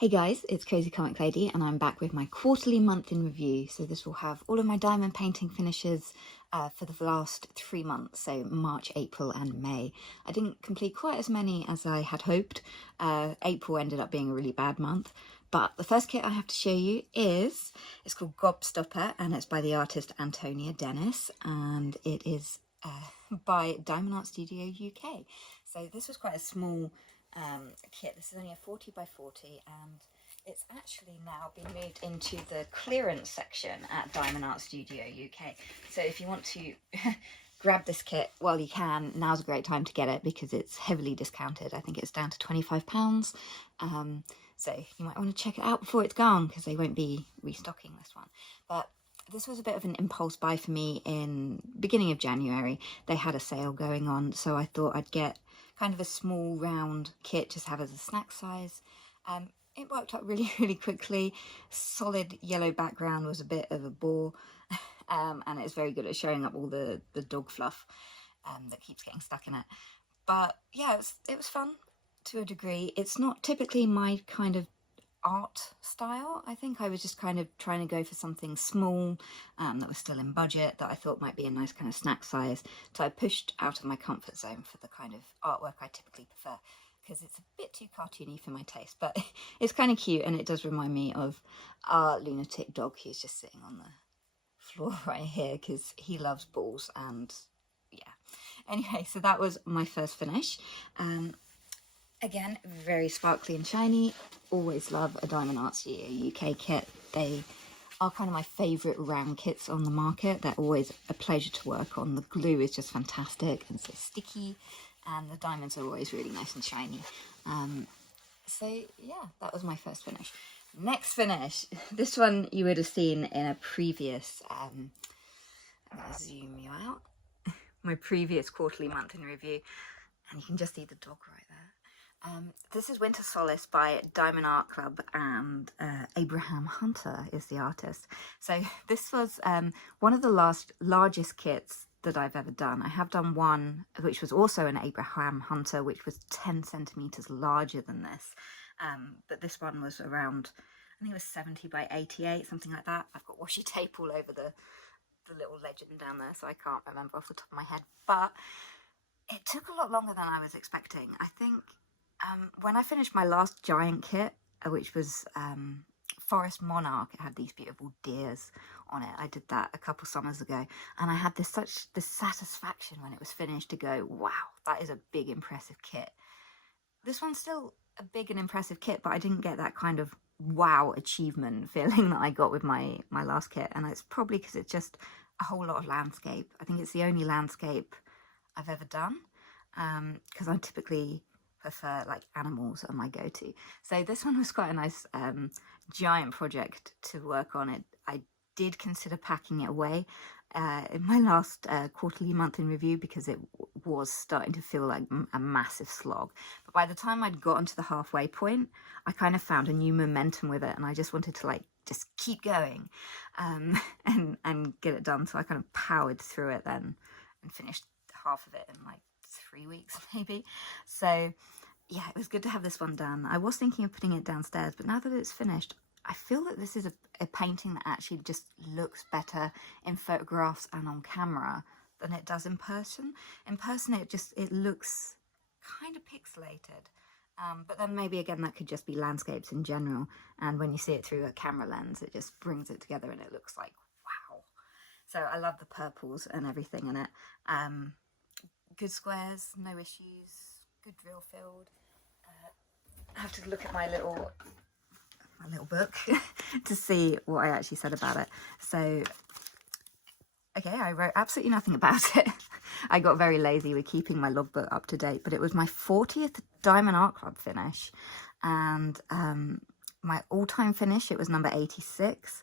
Hey guys, it's Crazy Comic Lady and I'm back with my quarterly month in review. So this will have all of my diamond painting finishes for the last 3 months, so March, April and May. I didn't complete quite as many as I had hoped. April ended up being a really bad month. But the first kit I have to show you it's called Gobstoppper and it's by the artist Antonia Dennis and it is by Diamond Art Studio UK. So this was quite a small kit. This is only a 40 by 40 and it's actually now been moved into the clearance section at Diamond Art Studio UK. So if you want to grab this kit while you can, now's a great time to get it because it's heavily discounted. I think it's down to £25. So you might want to check it out before it's gone because they won't be restocking this one. But this was a bit of an impulse buy for me in beginning of January. They had a sale going on, so I thought I'd get kind of a small round kit, just have as a snack size. It worked out really quickly. Solid yellow background was a bit of a bore, and it's very good at showing up all the dog fluff that keeps getting stuck in it. But yeah, it was fun to a degree. It's not typically my kind of art style. I think I was just kind of trying to go for something small that was still in budget that I thought might be a nice kind of snack size. So I pushed out of my comfort zone for the kind of artwork I typically prefer because it's a bit too cartoony for my taste, but it's kind of cute and it does remind me of our lunatic dog who's just sitting on the floor right here because he loves balls and yeah. Anyway, so that was my first finish. Again, very sparkly and shiny. Always love a Diamond Art Studio UK kit. They are kind of my favourite round kits on the market. They're always a pleasure to work on. The glue is just fantastic and so sticky, and the diamonds are always really nice and shiny. So yeah, that was my first finish. Next finish. This one you would have seen in a previous, I'm going to zoom you out, my previous quarterly month in review, and you can just see the dog right there. This is Winter Solace by Diamond Art Club and Abraham Hunter is the artist. So this was one of the largest kits that I've ever done. I have done one which was also an Abraham Hunter which was 10 centimeters larger than this, but this one was around, I think it was 70 by 88, something like that. I've got washi tape all over the little legend down there, so I can't remember off the top of my head, but it took a lot longer than I was expecting. I think when I finished my last giant kit, which was Forest Monarch, it had these beautiful deers on it. I did that a couple summers ago, and I had this satisfaction when it was finished to go, wow, that is a big impressive kit. This one's still a big and impressive kit, but I didn't get that kind of wow achievement feeling that I got with my last kit, and it's probably because it's just a whole lot of landscape. I think it's the only landscape I've ever done, because I typically prefer like animals are my go-to. So this one was quite a nice giant project to work on. It I did consider packing it away in my last quarterly month in review because it was starting to feel like a massive slog. But by the time I'd gotten to the halfway point, I kind of found a new momentum with it, and I just wanted to like just keep going and get it done. So I kind of powered through it then and finished half of it in like 3 weeks maybe. So yeah, it was good to have this one done. I was thinking of putting it downstairs, but now that it's finished, I feel that this is a painting that actually just looks better in photographs and on camera than it does in person. In person it looks kind of pixelated, but then maybe again that could just be landscapes in general, and when you see it through a camera lens it just brings it together and it looks like wow. So I love the purples and everything in it. Good squares, no issues, good drill field. I have to look at my little book to see what I actually said about it. So, okay, I wrote absolutely nothing about it. I got very lazy with keeping my logbook up to date, but it was my 40th Diamond Art Club finish, and my all-time finish, it was number 86.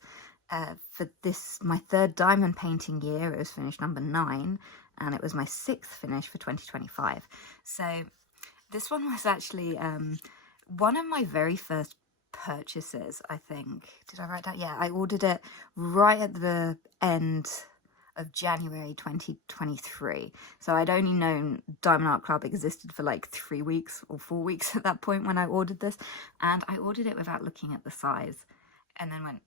For this, my third diamond painting year, it was finished number 9, and it was my 6th finish for 2025. So this one was actually one of my very first purchases, I think. Did I write that? Yeah, I ordered it right at the end of January 2023. So I'd only known Diamond Art Club existed for like 3 weeks or 4 weeks at that point when I ordered this, and I ordered it without looking at the size and then went,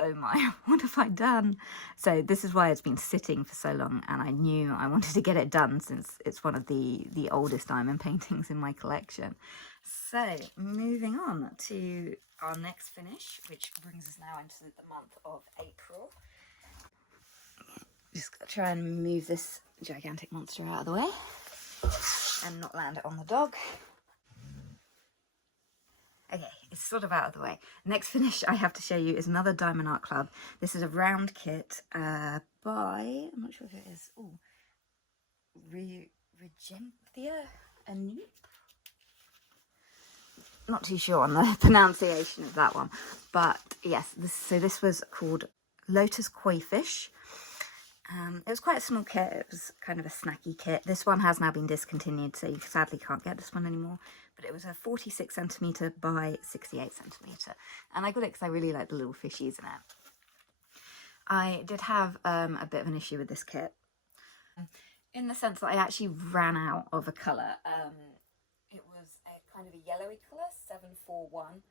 oh my, what have I done? So this is why it's been sitting for so long, and I knew I wanted to get it done since it's one of the oldest diamond paintings in my collection. So moving on to our next finish, which brings us now into the month of April. Just gotta try and move this gigantic monster out of the way and not land it on the dog. Okay, it's sort of out of the way. Next finish I have to show you is another Diamond Art Club. This is a round kit by, I'm not sure if it is, Regenthia Anoop? Not too sure on the pronunciation of that one. But yes, this was called Lotus Quoish. It was quite a small kit. It was kind of a snacky kit. This one has now been discontinued, so you sadly can't get this one anymore. But it was a 46 centimetre by 68 centimetre. And I got it because I really like the little fishies in it. I did have a bit of an issue with this kit, in the sense that I actually ran out of a colour. It was a kind of a yellowy colour, 741.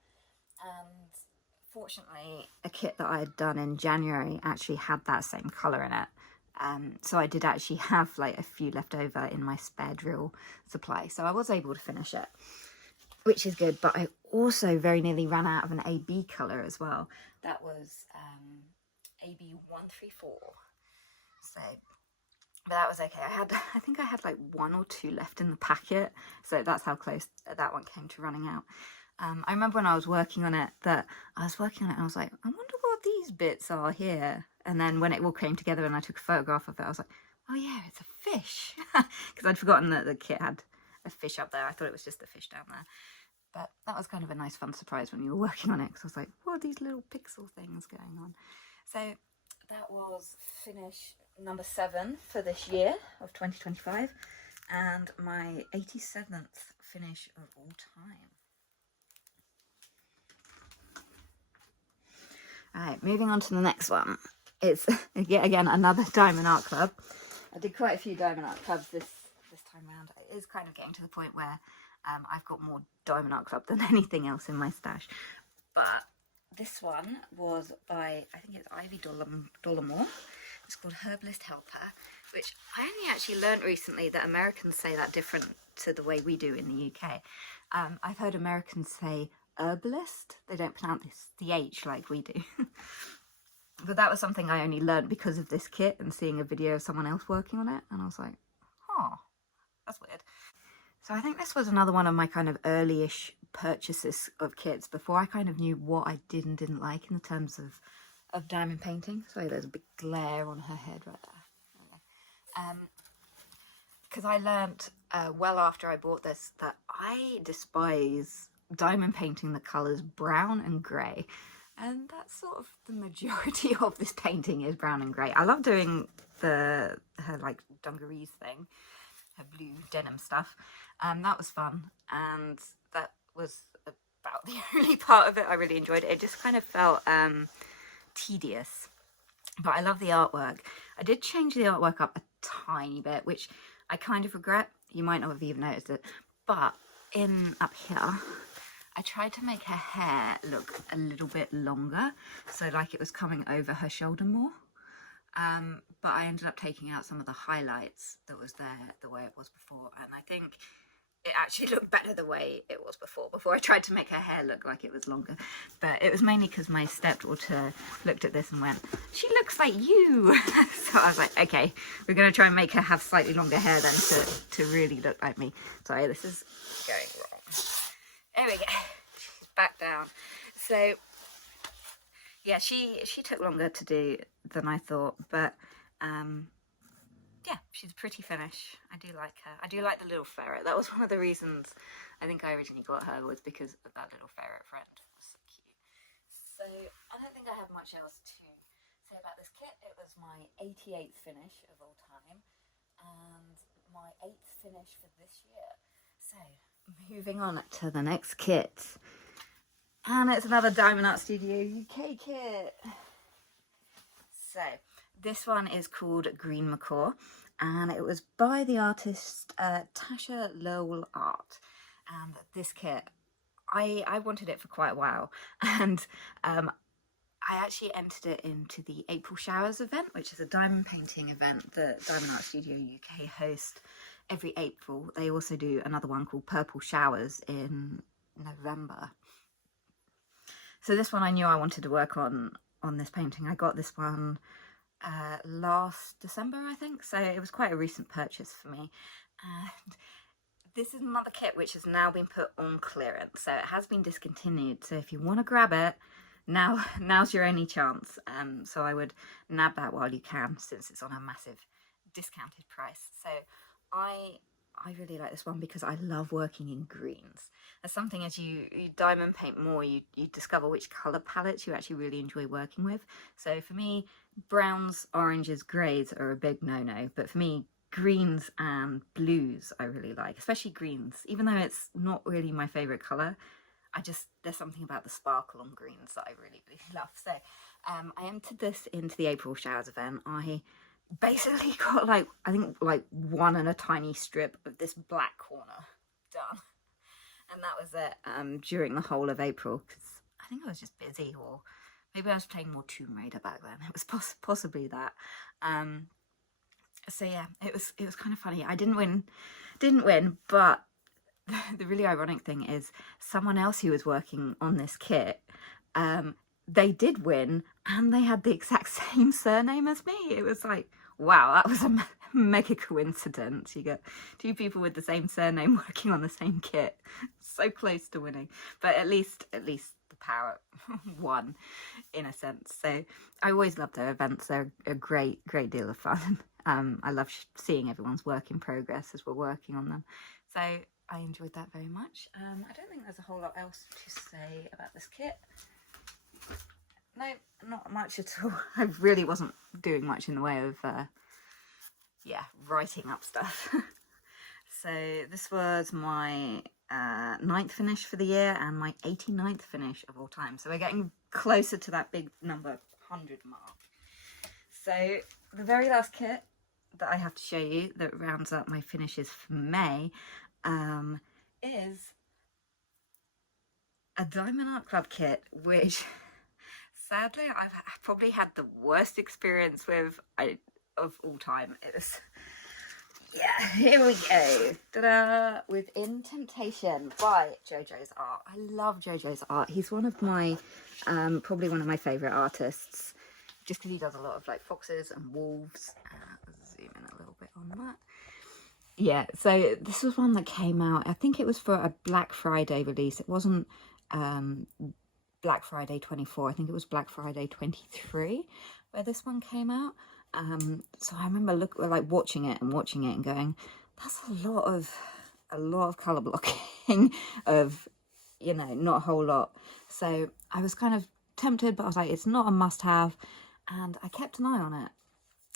And fortunately, a kit that I had done in January actually had that same colour in it. So I did actually have like a few left over in my spare drill supply. So I was able to finish it, which is good. But I also very nearly ran out of an AB colour as well. That was AB 134. So, but that was okay. I think I had like 1 or 2 left in the packet. So that's how close that one came to running out. I remember when I was working on it and I was like, I wonder what these bits are here. And then when it all came together and I took a photograph of it, I was like, oh yeah, it's a fish. Because I'd forgotten that the kit had a fish up there. I thought it was just a fish down there. But that was kind of a nice fun surprise when you were working on it, because I was like, what are these little pixel things going on? So that was finish number 7 for this year of 2025, and my 87th finish of all time. Alright, moving on to the next one. It's yet again another Diamond Art Club. I did quite a few Diamond Art Clubs this time around. It is kind of getting to the point where I've got more Diamond Art Club than anything else in my stash. But this one was by, I think it's Ivy Dollamore. It's called Herbalist Helper, which I only actually learned recently that Americans say that different to the way we do in the UK. I've heard Americans say herbalist. They don't pronounce the H like we do. But that was something I only learned because of this kit and seeing a video of someone else working on it. And I was like, oh, that's weird. So I think this was another one of my kind of early-ish purchases of kits before I kind of knew what I did and didn't like in the terms of diamond painting. Sorry, there's a big glare on her head right there. Because I learnt well after I bought this that I despise diamond painting the colours brown and grey. And that's sort of the majority of this painting is brown and grey. I love doing her like dungarees thing, her blue denim stuff. That was fun, and that was about the only part of it I really enjoyed. It just kind of felt tedious, but I love the artwork. I did change the artwork up a tiny bit, which I kind of regret. You might not have even noticed it, but up here, I tried to make her hair look a little bit longer, so like it was coming over her shoulder more. But I ended up taking out some of the highlights that was there the way it was before, and I think it actually looked better the way it was before I tried to make her hair look like it was longer. But it was mainly because my stepdaughter looked at this and went, she looks like you. So I was like, okay, we're going to try and make her have slightly longer hair then to really look like me. Sorry, this is going wrong. There we go. She's back down. So yeah, she took longer to do than I thought, but yeah, she's a pretty finish. I do like her. I do like the little ferret. That was one of the reasons I think I originally got her, was because of that little ferret friend. So cute. So I don't think I have much else to say about this kit. It was my 88th finish of all time and my 8th finish for this year. So moving on to the next kit. And it's another Diamond Art Studio UK kit. So this one is called Green Mccor, and it was by the artist Tasha Lowell Art. And this kit, I wanted it for quite a while, and I actually entered it into the April Showers event, which is a diamond painting event that Diamond Art Studio UK host every April. They also do another one called Purple Showers in November. So this one I knew I wanted to work on this painting. I got this one last December, I think, so it was quite a recent purchase for me. And this is another kit which has now been put on clearance, so it has been discontinued. So if you want to grab it, now's your only chance. So I would nab that while you can, since it's on a massive discounted price. So I really like this one because I love working in greens. As something, as you diamond paint more, you discover which colour palettes you actually really enjoy working with. So for me, browns, oranges, greys are a big no-no, but for me, greens and blues I really like, especially greens. Even though it's not really my favourite colour, there's something about the sparkle on greens that I really, really love. So I entered this into the April Showers event. I basically got I think one and a tiny strip of this black corner done, and that was it during the whole of April, because I think I was just busy, or maybe I was playing more Tomb Raider back then. It was possibly that. So yeah, it was kind of funny. I didn't win, but the really ironic thing is someone else who was working on this kit, they did win, and they had the exact same surname as me. It was like, wow, that was a mega coincidence. You get two people with the same surname working on the same kit. So close to winning, but at least the power won, in a sense. So I always love their events. They're a great deal of fun. I love seeing everyone's work in progress as we're working on them. So I enjoyed that very much. I don't think there's a whole lot else to say about this kit. No, not much at all. I really wasn't doing much in the way of, writing up stuff. So this was my 9th finish for the year and my 89th finish of all time. So we're getting closer to that big number 100 mark. So the very last kit that I have to show you that rounds up my finishes for May is a Diamond Art Club kit, which sadly I've probably had the worst experience with of all time. It was, yeah, here we go. Ta-da! Within Temptation by JoJo's Art. I love JoJo's art. He's one of my, probably one of my favourite artists, just because he does a lot of foxes and wolves. Zoom in a little bit on that. Yeah, so this was one that came out, I think it was for a Black Friday release. It wasn't Black Friday 24, I think it was Black Friday 23 where this one came out. So I remember watching it and going, that's a lot of colour blocking of, not a whole lot. So I was kind of tempted, but I was like, it's not a must-have, and I kept an eye on it,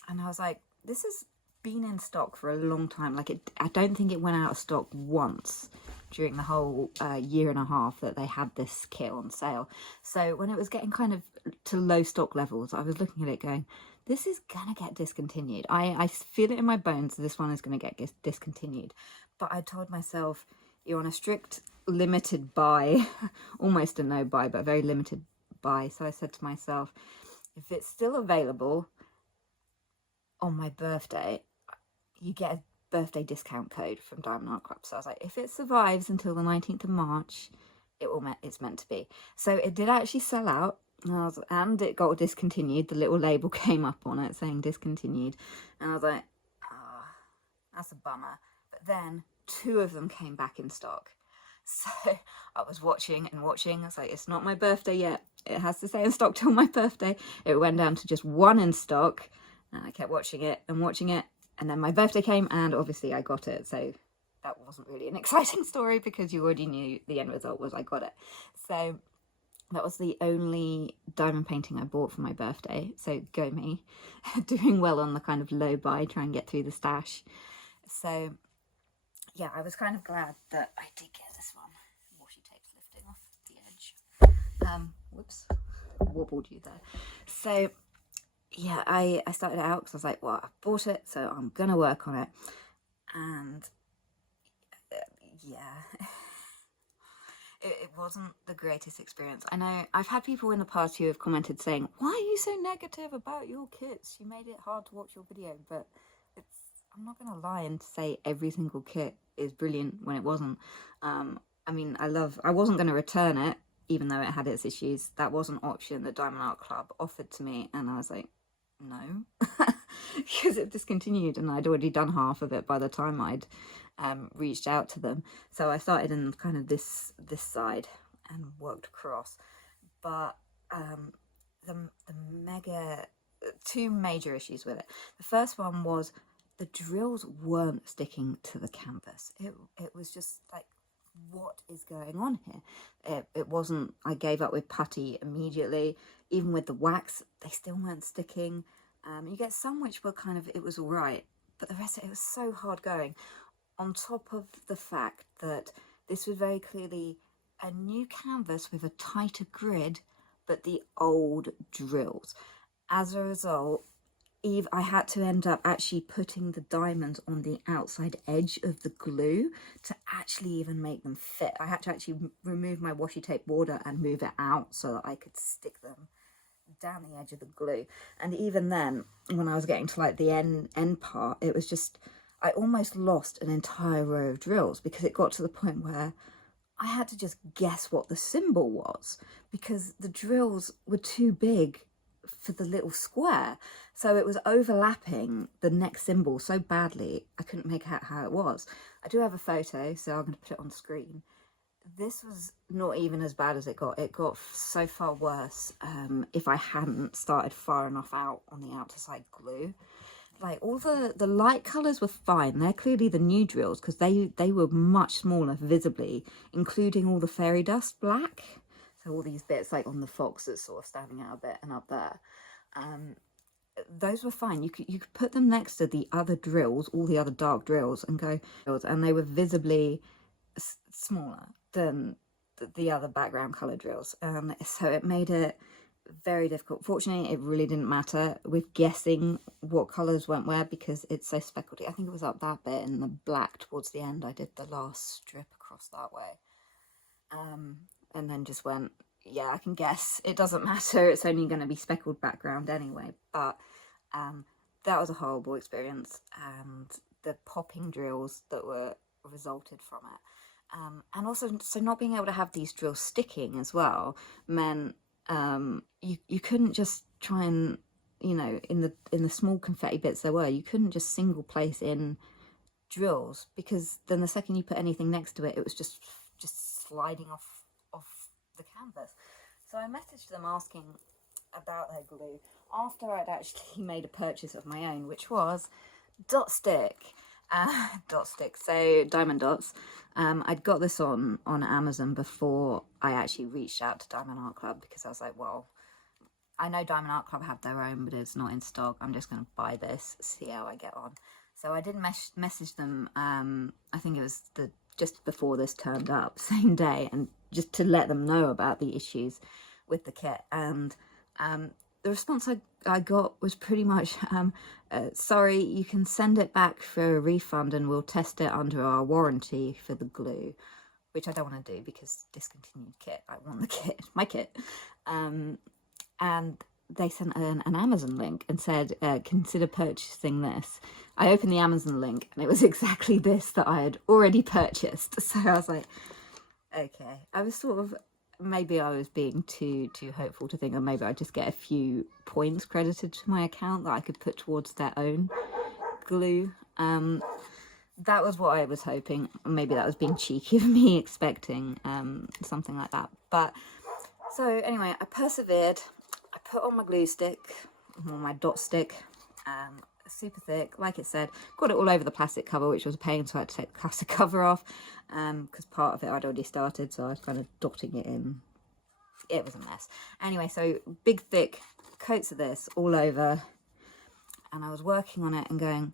and I was like, this has been in stock for a long time. I don't think it went out of stock once during the whole year and a half that they had this kit on sale. So when it was getting kind of to low stock levels, I was looking at it going, this is gonna get discontinued. I feel it in my bones that this one is gonna get discontinued. But I told myself, you're on a strict limited buy, almost a no buy, but a very limited buy. So I said to myself, if it's still available on my birthday, you get a birthday discount code from Diamond Art Club. So I was like, if it survives until the 19th of March, it's meant to be. So it did actually sell out, and it got discontinued. The little label came up on it saying discontinued, and I was like, that's a bummer. But then 2 of them came back in stock. So I was watching. I was like, it's not my birthday yet. It has to stay in stock till my birthday. It went down to just 1 in stock, and I kept watching it. And then my birthday came, and obviously I got it. So that wasn't really an exciting story, because you already knew the end result was I got it. So that was the only diamond painting I bought for my birthday. So go me. Doing well on the kind of low buy, try and get through the stash. So yeah, I was kind of glad that I did get this one. Washi tape's lifting off the edge. Whoops, wobbled you there. So yeah, I started it out because I was like, well, I bought it, so I'm gonna work on it. And yeah, it wasn't the greatest experience. I know I've had people in the past who have commented saying, why are you so negative about your kits? You made it hard to watch your video. But it's, I'm not gonna lie and say every single kit is brilliant when it wasn't. I mean, I wasn't gonna return it, even though it had its issues. That was an option that Diamond Art Club offered to me, and I was like, no, because it discontinued and I'd already done half of it by the time I'd reached out to them. So I started in kind of this side and worked across. But the mega two major issues with it. The first one was the drills weren't sticking to the canvas. It was just like, what is going on here? It wasn't, I gave up with putty immediately. Even with the wax, they still weren't sticking. You get some which were kind of, it was all right, but the rest of it was so hard going. On top of the fact that this was very clearly a new canvas with a tighter grid, but the old drills. As a result, I had to end up actually putting the diamonds on the outside edge of the glue to actually even make them fit. I had to actually remove my washi tape border and move it out so that I could stick them down the edge of the glue. And even then, when I was getting to like the end part, it was just, I almost lost an entire row of drills because it got to the point where I had to just guess what the symbol was because the drills were too big for the little square. So it was overlapping the next symbol so badly, I couldn't make out how it was. I do have a photo, so I'm going to put it on screen. This was not even as bad as it got. It got so far worse if I hadn't started far enough out on the outside glue. Like all the light colours were fine. They're clearly the new drills because they were much smaller visibly, including all the fairy dust black. So all these bits like on the fox that's sort of standing out a bit and up there. Those were fine. You could put them next to the other drills, all the other dark drills, and go, and they were visibly smaller than the other background colour drills. So it made it very difficult. Fortunately, it really didn't matter with guessing what colours went where because it's so speckledy. I think it was up that bit in the black towards the end. I did the last strip across that way. And then just went, yeah, I can guess. It doesn't matter. It's only going to be speckled background anyway. But that was a horrible experience. And the popping drills that were resulted from it. And also, so not being able to have these drills sticking as well meant you couldn't just try and, you know, in the small confetti bits there were, you couldn't just single place in drills because then the second you put anything next to it, it was just sliding off the canvas. So I messaged them asking about their glue after I'd actually made a purchase of my own, which was dot stick, so diamond dots. I'd got this on Amazon before I actually reached out to Diamond Art Club because I was like, well, I know Diamond Art Club have their own, but it's not in stock. I'm just going to buy this, see how I get on. So I did message them, I think it was just before this turned up, same day, and just to let them know about the issues with the kit. And the response I got was pretty much, sorry, you can send it back for a refund and we'll test it under our warranty for the glue, which I don't want to do because discontinued kit. I want the kit, my kit. And they sent an Amazon link and said, consider purchasing this. I opened the Amazon link and it was exactly this that I had already purchased. So I was like, okay. I was sort of, maybe I was being too hopeful to think, or maybe I'd just get a few points credited to my account that I could put towards their own glue. That was what I was hoping. Maybe that was being cheeky of me expecting something like that. But so anyway, I persevered. I put on my glue stick, or my dot stick, super thick, like it said, got it all over the plastic cover, which was a pain, so I had to take the plastic cover off, because part of it I'd already started, so I was kind of dotting it in. It was a mess. Anyway, so big thick coats of this all over, and I was working on it and going,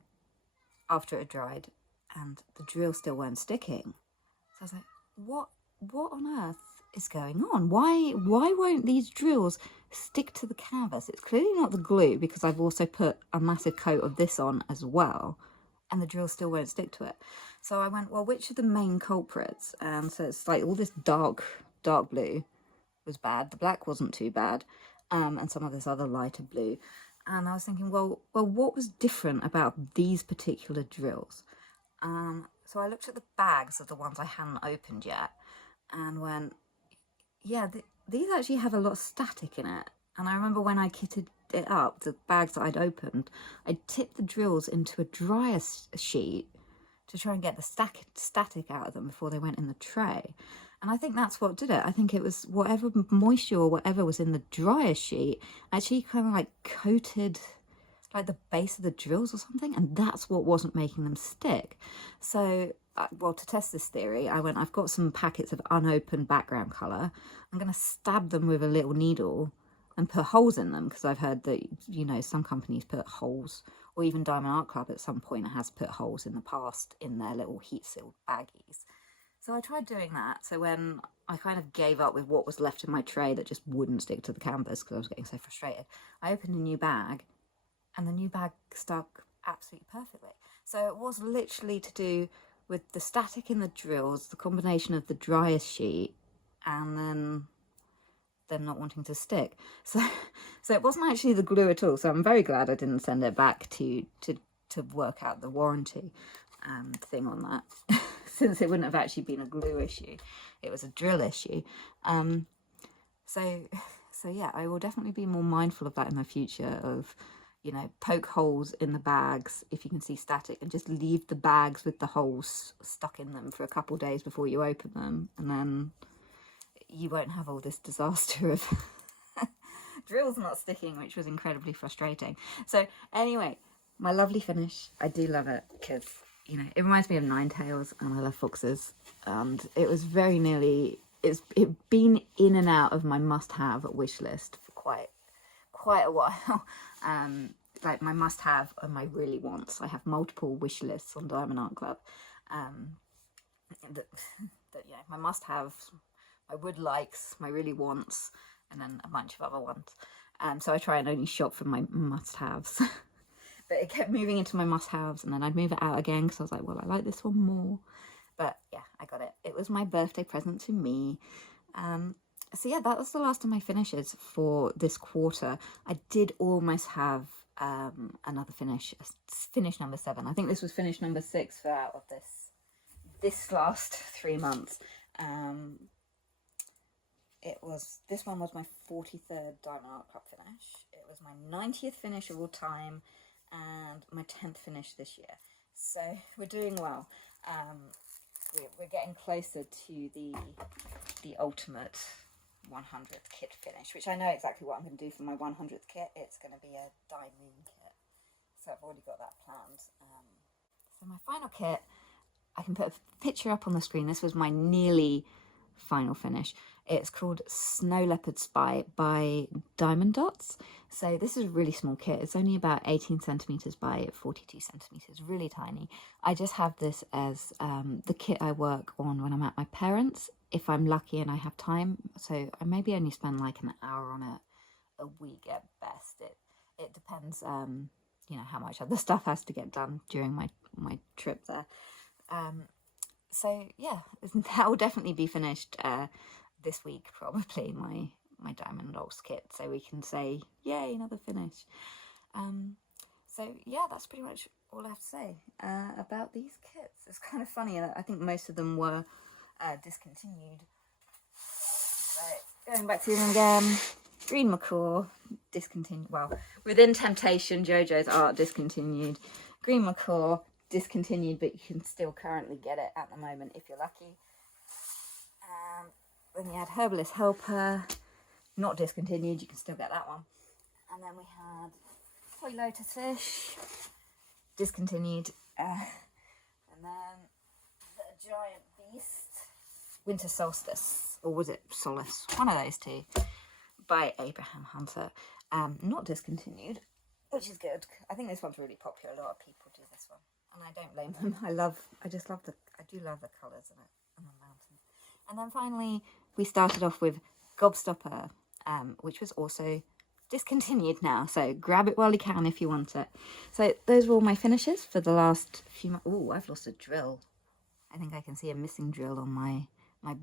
after it had dried, and the drill still weren't sticking. So I was like, what on earth is going on? Why won't these drills stick to the canvas. It's clearly not the glue, because I've also put a massive coat of this on as well, and the drill still won't stick to it. So I went, well, which are the main culprits? So it's like all this dark blue was bad. The black wasn't too bad, and some of this other lighter blue. And I was thinking, well, what was different about these particular drills? So I looked at the bags of the ones I hadn't opened yet, and went, yeah, these actually have a lot of static in it. And I remember when I kitted it up, the bags that I'd opened, I tipped the drills into a dryer sheet to try and get the static out of them before they went in the tray. And I think that's what did it. I think it was whatever moisture or whatever was in the dryer sheet actually kind of like coated like the base of the drills or something, and that's what wasn't making them stick. So, well, to test this theory, I went, I've got some packets of unopened background colour. I'm going to stab them with a little needle and put holes in them, because I've heard that, you know, some companies put holes, or even Diamond Art Club at some point has put holes in the past in their little heat-sealed baggies. So I tried doing that. So when I kind of gave up with what was left in my tray that just wouldn't stick to the canvas because I was getting so frustrated, I opened a new bag, and the new bag stuck absolutely perfectly. So it was literally to do with the static in the drills, the combination of the dryer sheet, and then them not wanting to stick. So it wasn't actually the glue at all. So I'm very glad I didn't send it back to work out the warranty thing on that, since it wouldn't have actually been a glue issue. It was a drill issue. So yeah, I will definitely be more mindful of that in the future, of, you know, poke holes in the bags if you can see static, and just leave the bags with the holes stuck in them for a couple of days before you open them, and then you won't have all this disaster of drills not sticking, which was incredibly frustrating. So anyway, my lovely finish, I do love it, because, you know, it reminds me of Ninetales, and I love foxes, and it was very nearly, it's been in and out of my must-have wish list for quite a while. Like my must-have and my really wants. I have multiple wish lists on Diamond Art Club. That yeah, my must-have, my would likes, my really wants, and then a bunch of other ones. So I try and only shop for my must-haves. But it kept moving into my must-haves, and then I'd move it out again because I was like, well, I like this one more. But yeah, I got it. It was my birthday present to me. So yeah, that was the last of my finishes for this quarter. I did almost have another finish number 7. I think this was finish number 6 for out of this last 3 months. This one was my 43rd Diamond Art Club finish. It was my 90th finish of all time, and my 10th finish this year. So we're doing well. We're getting closer to the ultimate 100th kit finish, which I know exactly what I'm going to do for my 100th kit. It's going to be a dye moon kit, so I've already got that planned. So my final kit, I can put a picture up on the screen. This was my nearly final finish. It's called Snow Leopard Spy by Diamond Dots. So this is a really small kit. It's only about 18 centimeters by 42 centimeters, really tiny. I just have this as the kit I work on when I'm at my parents', if I'm lucky and I have time. So I maybe only spend like an hour on it a week at best. It depends, you know, how much other stuff has to get done during my trip there. So yeah, that will definitely be finished this week, probably, my Diamond Dolls kit, so we can say yay, another finish. So yeah, that's pretty much all I have to say about these kits. It's kind of funny that I think most of them were discontinued. So going back to them again, Green Mccor discontinued. Well, Within Temptation, JoJo's Art discontinued. Green Mccor discontinued, but you can still currently get it at the moment if you're lucky. Then you had Herbalist Helper, not discontinued, you can still get that one. And then we had Toy Lotus Fish, discontinued. And then the Giant Beast, Winter Solstice, or was it Solace? One of those two, by Abraham Hunter. Not discontinued, which is good. I think this one's really popular. A lot of people do this one, and I don't blame them. I do love the colours in it, and the mountain. And then finally, we started off with Gobstoppper, which was also discontinued now, so grab it while you can if you want it. So those were all my finishes for the last few months. Oh, I've lost a drill. I think I can see a missing drill on my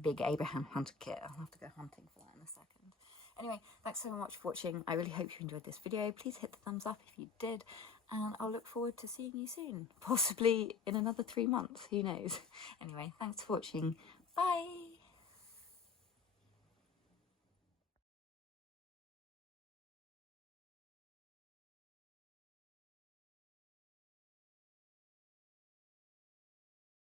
big Abraham Hunter kit. I'll have to go hunting for that in a second. Anyway, thanks so much for watching. I really hope you enjoyed this video. Please hit the thumbs up if you did, and I'll look forward to seeing you soon, possibly in another 3 months, who knows. Anyway, thanks for watching. Bye.